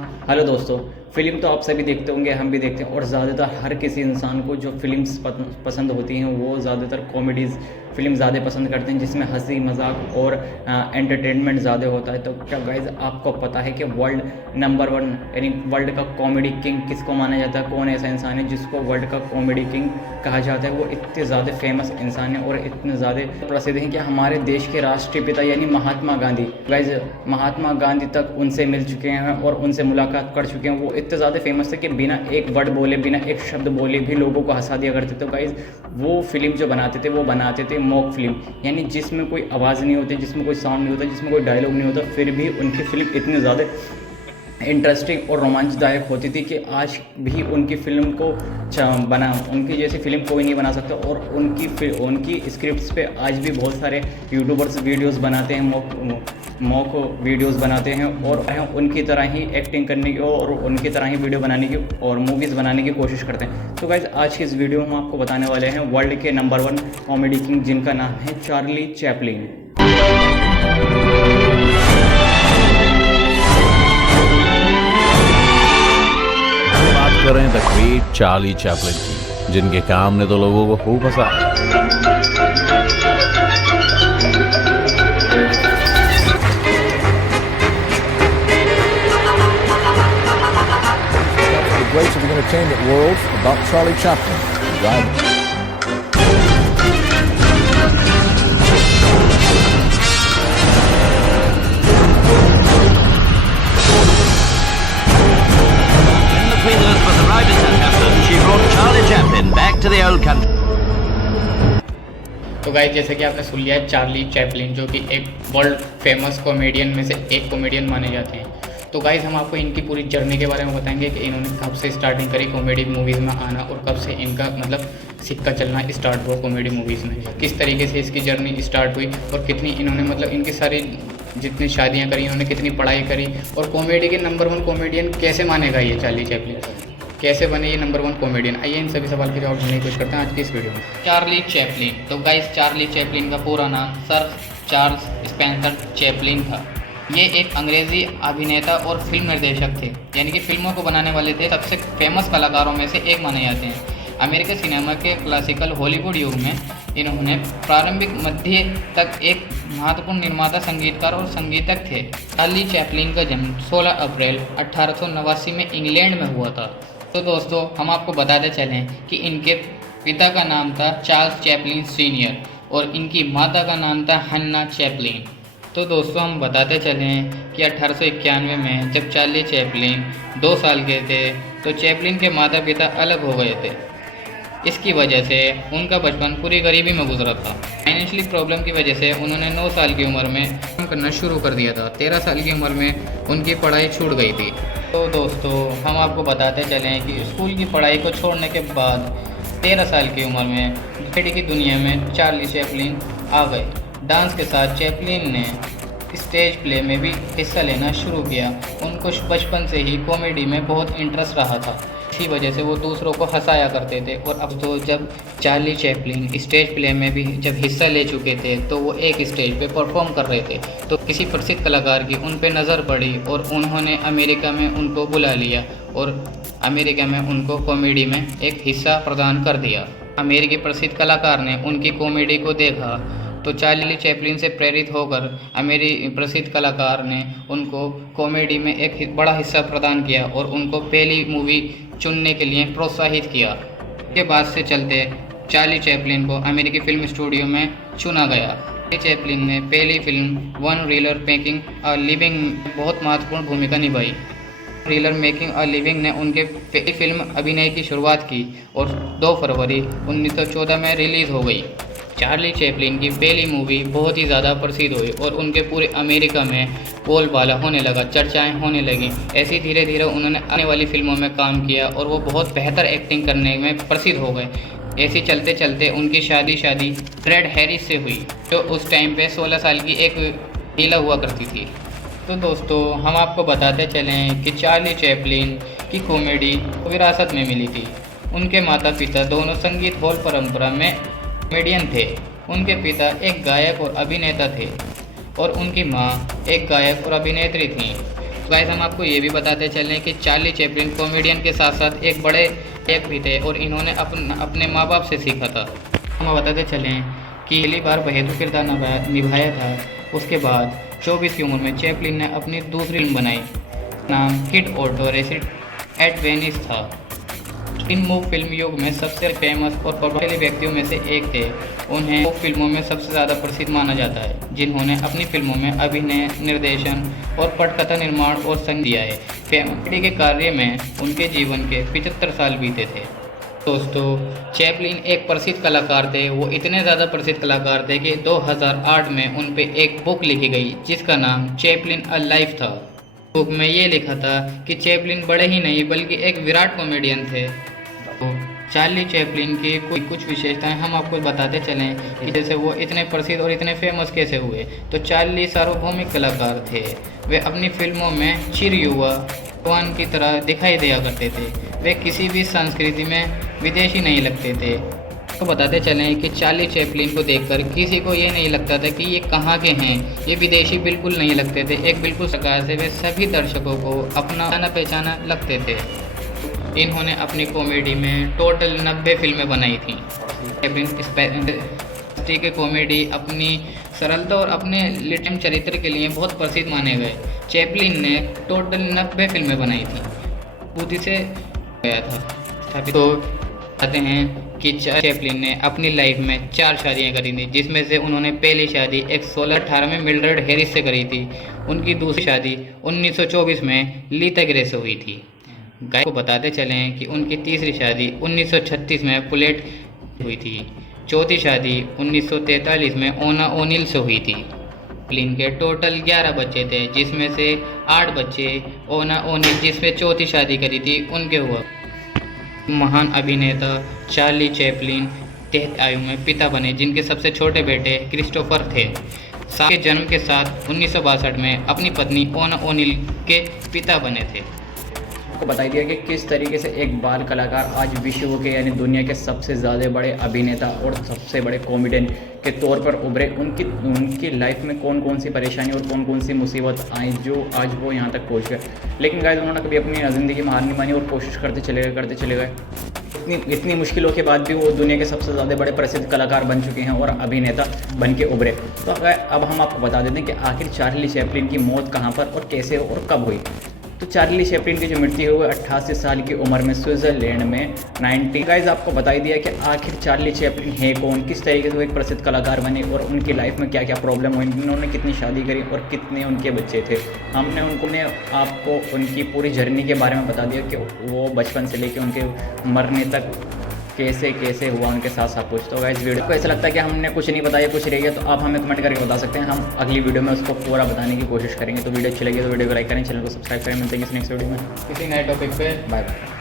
Hello दोस्तों। Film तो आप सभी देखते होंगे, हम भी देखते हैं और ज़्यादातर हर किसी इंसान को जो फ़िल्म्स पसंद होती हैं वो ज़्यादातर कॉमेडीज़ फ़िल्म ज़्यादा पसंद करते हैं, जिसमें हंसी मजाक और एंटरटेनमेंट ज़्यादा होता है। तो क्या गाइज़ आपको पता है कि वर्ल्ड नंबर वन यानी वर्ल्ड का कॉमेडी किंग किसको माना जाता है? कौन ऐसा इंसान है जिसको वर्ल्ड का कॉमेडी किंग कहा जाता है? वो इतने ज़्यादा फेमस इंसान है और इतने ज़्यादा प्रसिद्ध हैं कि हमारे देश के राष्ट्रीय पिता यानी महात्मा गांधी, गाइज़ महात्मा गांधी तक उनसे मिल चुके हैं और उनसे मुलाकात कर चुके हैं। वो इतने ज़्यादा फेमस थे कि बिना एक वर्ड बोले, बिना एक शब्द बोले भी लोगों को हंसा दिया करते थे। तो गाइज़ वो फ़िल्म जो बनाते थे मॉक फ़िल्म, यानी जिसमें कोई आवाज़ नहीं होती, जिसमें कोई साउंड नहीं होता, जिसमें कोई डायलॉग नहीं होता, फिर भी उनकी फ़िल्म इतनी ज़्यादा इंटरेस्टिंग और रोमांचदायक होती थी कि आज भी उनकी फ़िल्म को उनकी जैसी फ़िल्म कोई नहीं बना सकता। और उनकी स्क्रिप्ट्स पे आज भी बहुत सारे यूट्यूबर्स वीडियोस बनाते हैं, मॉक वीडियोस बनाते हैं और उनकी तरह ही एक्टिंग करने की और उनकी तरह ही वीडियो बनाने की और मूवीज़ बनाने की कोशिश करते हैं। तो गाइज़ आज की इस वीडियो में हम आपको बताने वाले हैं वर्ल्ड के नंबर वन कॉमेडी किंग, जिनका नाम है चार्ली चैपलिन। बात करें द ग्रेट चार्ली चैपलिन की, जिनके काम ने तो लोगों को खूब हंसाया। The greats of the entertainment world about Charlie Chaplin. When the Queen Elizabeth arrived in Southampton, she brought Charlie Chaplin back to the old country. तो गाइस जैसे कि आपने सुन लिया है, चार्ली चैपलिन जो कि एक वर्ल्ड फेमस कॉमेडियन में से एक कॉमेडियन माने जाते हैं। तो गाइस हम आपको इनकी पूरी जर्नी के बारे में बताएंगे कि इन्होंने कब से स्टार्टिंग करी कॉमेडी मूवीज़ में आना और कब से इनका सिक्का चलना स्टार्ट हुआ कॉमेडी मूवीज़ में, किस तरीके से इसकी जर्नी स्टार्ट हुई और कितनी इन्होंने इनकी सारी जितनी शादियाँ करी, इन्होंने कितनी पढ़ाई करी और कॉमेडी के नंबर वन कॉमेडियन कैसे मानेगा ये चार्ली चैपलिन, कैसे बने ये नंबर वन कॉमेडियन। आइए इन सभी सवाल के जवाब ढूंढने की कोशिश करते हैं आज की इस वीडियो में। चार्ली चैपलिन, तो गाइस चार्ली चैपलिन का पूरा नाम सर चार्ल्स स्पेंसर चैपलिन था। ये एक अंग्रेज़ी अभिनेता और फिल्म निर्देशक थे, यानी कि फिल्मों को बनाने वाले थे। सबसे फेमस कलाकारों में से एक माने जाते हैं। अमेरिकी सिनेमा के क्लासिकल हॉलीवुड युग में इन्होंने प्रारंभिक मध्य तक एक महत्वपूर्ण निर्माता, संगीतकार और संगीतक थे। चार्ली चैपलिन का जन्म 16 अप्रैल 1889 में इंग्लैंड में हुआ था। तो दोस्तों हम आपको बताते चलें कि इनके पिता का नाम था चार्ल्स चैपलिन सीनियर और इनकी माता का नाम था हन्ना चैपलिन। तो दोस्तों हम बताते चलें कि 1891 में जब चार्ली चैपलिन 2 साल के थे तो चैपलिन के माता पिता अलग हो गए थे। इसकी वजह से उनका बचपन पूरी गरीबी में गुजरा था। फाइनेंशियली प्रॉब्लम की वजह से उन्होंने 9 साल की उम्र में काम करना शुरू कर दिया था। 13 साल की उम्र में उनकी पढ़ाई छूट गई थी। तो दोस्तों हम आपको बताते चलें कि स्कूल की पढ़ाई को छोड़ने के बाद 13 साल की उम्र में कॉमेडी की दुनिया में चार्ली चैपलिन आ गए। डांस के साथ चैपलिन ने स्टेज प्ले में भी हिस्सा लेना शुरू किया। उनको बचपन से ही कॉमेडी में बहुत इंटरेस्ट रहा था, इसी वजह से वो दूसरों को हंसाया करते थे। और अब तो जब चार्ली चैपलिन स्टेज प्ले में भी जब हिस्सा ले चुके थे तो वो एक स्टेज पे परफॉर्म कर रहे थे तो किसी प्रसिद्ध कलाकार की उन पे नज़र पड़ी और उन्होंने अमेरिका में उनको बुला लिया और अमेरिका में उनको कॉमेडी में एक हिस्सा प्रदान कर दिया। अमेरिकी प्रसिद्ध कलाकार ने उनकी कॉमेडी को देखा तो चार्ली चैपलिन से प्रेरित होकर अमेरिकी प्रसिद्ध कलाकार ने उनको कॉमेडी में एक बड़ा हिस्सा प्रदान किया और उनको पहली मूवी चुनने के लिए प्रोत्साहित किया। के बाद से चलते चार्ली चैपलिन को अमेरिकी फिल्म स्टूडियो में चुना गया। चार्ली चैपलिन ने पहली film one reeler making a living में बहुत महत्वपूर्ण भूमिका निभाई। रीलर मेकिंग अ लिविंग ने उनके पहली फिल्म अभिनय की शुरुआत की और 2 फरवरी 1914 में रिलीज़ हो गई। चार्ली चैपलिन की पहली मूवी बहुत ही ज़्यादा प्रसिद्ध हुई और उनके पूरे अमेरिका में बोलबाला होने लगा, चर्चाएं होने लगी। ऐसे धीरे धीरे उन्होंने आने वाली फिल्मों में काम किया और वो बहुत बेहतर एक्टिंग करने में प्रसिद्ध हो गए। ऐसे चलते चलते उनकी शादी फ्रेड हैरिस से हुई, जो उस टाइम पे 16 साल की एक महिला हुआ करती थी। तो दोस्तों हम आपको बताते चलें कि चार्ली चैपलिन की कॉमेडी विरासत में मिली थी। उनके माता पिता दोनों संगीत हॉल परंपरा में कॉमेडियन थे। उनके पिता एक गायक और अभिनेता थे और उनकी मां एक गायक और अभिनेत्री थीं। तो गाइस हम आपको ये भी बताते चलें कि चार्ली चैपलिन कॉमेडियन के साथ साथ एक बड़े एक भी थे और इन्होंने अपने माँ बाप से सीखा था। हम बताते चलें कि पहली बार बहेदू किरदार निभाया था। उसके बाद 24 की उम्र में चैपलिन ने अपनी दूसरी फिल्म बनाई, नाम किड ऑटो रेसिड एट वेनिस था। इन मूव फिल्म युग में सबसे फेमस और प्रभावशाली व्यक्तियों में से एक थे। उन्हें मूव फिल्मों में सबसे ज़्यादा प्रसिद्ध माना जाता है, जिन्होंने अपनी फिल्मों में अभिनय, निर्देशन और पटकथा निर्माण और संगीत दिया है। कॉमेडी के कार्य में उनके जीवन के 75 साल बीते थे। दोस्तों, चैपलिन एक प्रसिद्ध कलाकार थे। वो इतने ज़्यादा प्रसिद्ध कलाकार थे कि 2008 में उन पे एक बुक लिखी गई जिसका नाम चैपलिन अ लाइफ था। बुक में ये लिखा था कि चैपलिन बड़े ही नहीं बल्कि एक विराट कॉमेडियन थे। तो चार्ली चैपलिन की कुछ विशेषताएं हम आपको बताते चलें कि जैसे वो इतने प्रसिद्ध और इतने फेमस कैसे हुए। तो चार्ली सार्वभौमिक कलाकार थे। वे अपनी फिल्मों में चिर युवा जवान की तरह दिखाई दिया करते थे। वे किसी भी संस्कृति में विदेशी नहीं लगते थे। तो बताते चलें कि चार्ली चैपलिन को देखकर किसी को ये नहीं लगता था कि ये कहाँ के हैं, ये विदेशी बिल्कुल नहीं लगते थे। एक बिल्कुल प्रकार से वे सभी दर्शकों को अपना जाना पहचाना लगते थे। इन्होंने अपनी कॉमेडी में टोटल 90 फिल्में बनाई थी। चैपलिन की कॉमेडी अपनी सरलता और अपने लिटम चरित्र के लिए बहुत प्रसिद्ध माने गए। चैपलिन ने टोटल 90 फिल्में बनाई थी। बुद्धि से गया था। तो कहते हैं कि चैपलिन ने अपनी लाइफ में 4 शादियां करी थी, जिसमें से उन्होंने पहली शादी 1618 में मिल्ड्रेड हैरिस से करी थी। उनकी दूसरी शादी 1924 में लीता ग्रे से हुई थी। गाय को बताते चलें कि उनकी तीसरी शादी 1936 में पुलेट हुई थी। चौथी शादी 1943 में ओना ओनिल से हुई थी। चैपलिन के टोटल 11 बच्चे थे, जिसमें से 8 बच्चे ओना ओनिल जिसमें चौथी शादी करी थी उनके हुआ। महान अभिनेता चार्ली चैपलिन 13 आयु में पिता बने, जिनके सबसे छोटे बेटे क्रिस्टोफर थे। साथ के जन्म के साथ 1962 में अपनी पत्नी ओना ओनिल के पिता बने थे। आपको बताई दिया कि किस तरीके से एक बाल कलाकार आज विश्व के यानी दुनिया के सबसे ज़्यादा बड़े अभिनेता और सबसे बड़े कॉमेडियन के तौर पर उभरे। उनकी लाइफ में कौन कौन सी परेशानी और कौन कौन सी मुसीबत आई जो आज वो यहाँ तक पहुँच गए। लेकिन गाइस, उन्होंने कभी अपनी ज़िंदगी में हार नहीं मानी और कोशिश करते चले गए। इतनी मुश्किलों के बाद भी वो दुनिया के सबसे ज़्यादा बड़े प्रसिद्ध कलाकार बन चुके हैं और अभिनेता बन के उभरे। तो अब हम आपको बता देते हैं कि आखिर चार्ली चैपलिन की मौत कहाँ पर और कैसे और कब हुई। तो चार्ली चैपलिन की जो मृत्यु हुई 88 साल की उम्र में स्विट्ज़रलैंड में 90। गाइस, आपको बताई दिया कि आखिर चार्ली चैपलिन है कौन, किस तरीके से वो एक प्रसिद्ध कलाकार बने और उनकी लाइफ में क्या क्या प्रॉब्लम हुई, उन्होंने कितनी शादी करी और कितने उनके बच्चे थे। हमने आपको उनकी पूरी जर्नी के बारे में बता दिया कि वो बचपन से लेकर उनके मरने तक कैसे हुआ उनके साथ सब कुछ। तो गाइस, वीडियो को ऐसा लगता है कि हमने कुछ नहीं बताया, कुछ रह गया, तो आप हमें कमेंट करके बता सकते हैं। हम अगली वीडियो में उसको पूरा बताने की कोशिश करेंगे। तो वीडियो अच्छी लगी तो वीडियो को लाइक करें, चैनल को सब्सक्राइब करें। मिलते हैं किसी नेक्स्ट वीडियो में किसी नए टॉपिक पे। Bye bye.